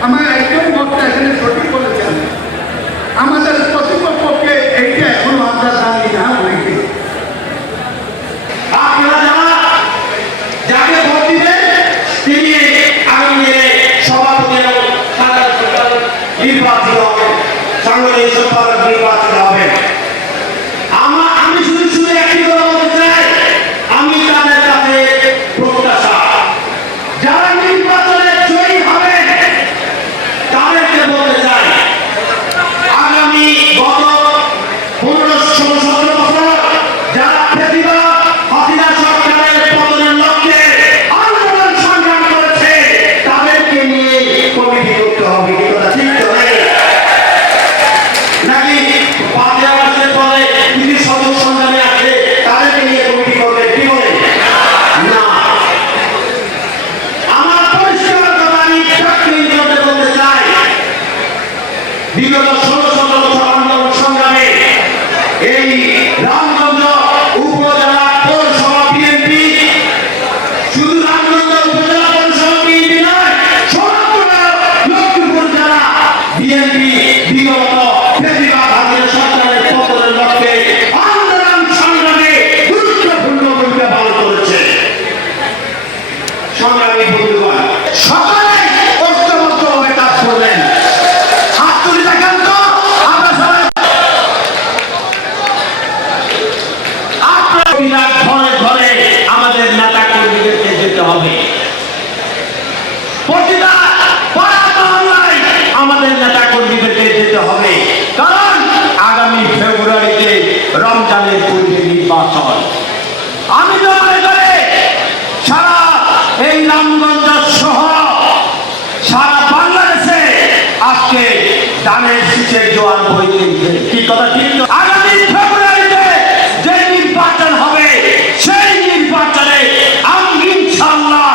I'm Amen. আজকে ধানের শীষের জোয়ার বইতে। কি কথা, ঠিক? আগামী ফেব্রুয়ারিতে যে নির্বাচন হবে, সেই নির্বাচনে আমি ইনশাল্লাহ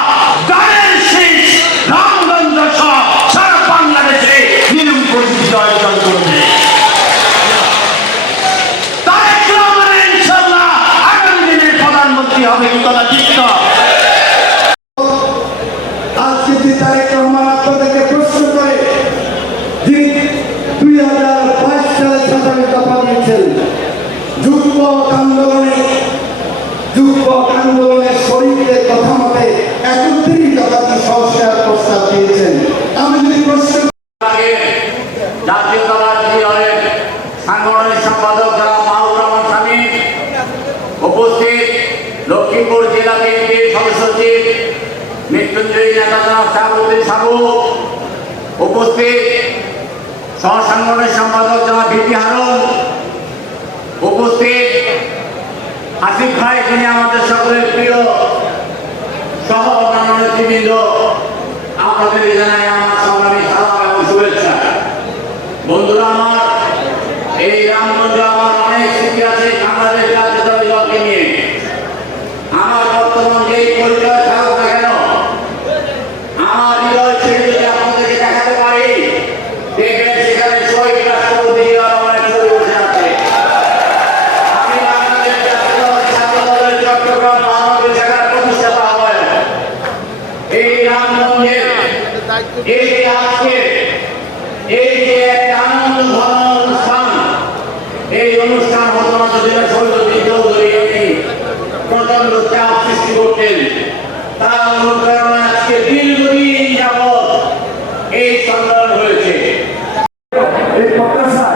ধানের শীষ রামগঞ্জ সহ সারা বাংলাদেশে নিয়ম পরিচিত অর্জন করবে। তারেক রহমান ইনশাল্লাহ আগামী দিনের প্রধানমন্ত্রী হবে, কি কথা, ঠিক তো? আজকে যে তারেক রহমান আপনাদেরকে প্রশ্ন করে যিনি দুই হাজার বাইশ সালে সাতাশ দফা দিয়েছেন যুগ্ম আন্দোলনে যুগ্ম আন্দোলনের শরীরের কথা মতে একত্রিশ দফাটি সংস্কার প্রস্তাব দিয়েছেন। আমি যদি প্রশ্ন সম্পাদক যারা মাহবুব রহমান উপস্থিত, লক্ষ্মীপুর জেলা বিএনপির সদস্য সচিব, মৃত্যুঞ্জয়ী নেতা জনাব উপস্থিত সহ সম্পাদক জনাব ভিপি হারুন উপস্থিত আসিফ ভাই যিনি আমাদের সকলের প্রিয় সহ অন্যান্য নেতৃবৃন্দ আপনাদের জানাই এই যে একটা আনন্দ ঘন অনুষ্ঠান, এই অনুষ্ঠান হতো না যদি সৈয়দী চৌধুরী উনি প্রচণ্ড চাপ সৃষ্টি করতেন তার অনুপ্রেরণায় আজকে দীর্ঘদিন যাবৎ এই সম্মেলন হয়েছে এই প্রত্যাশা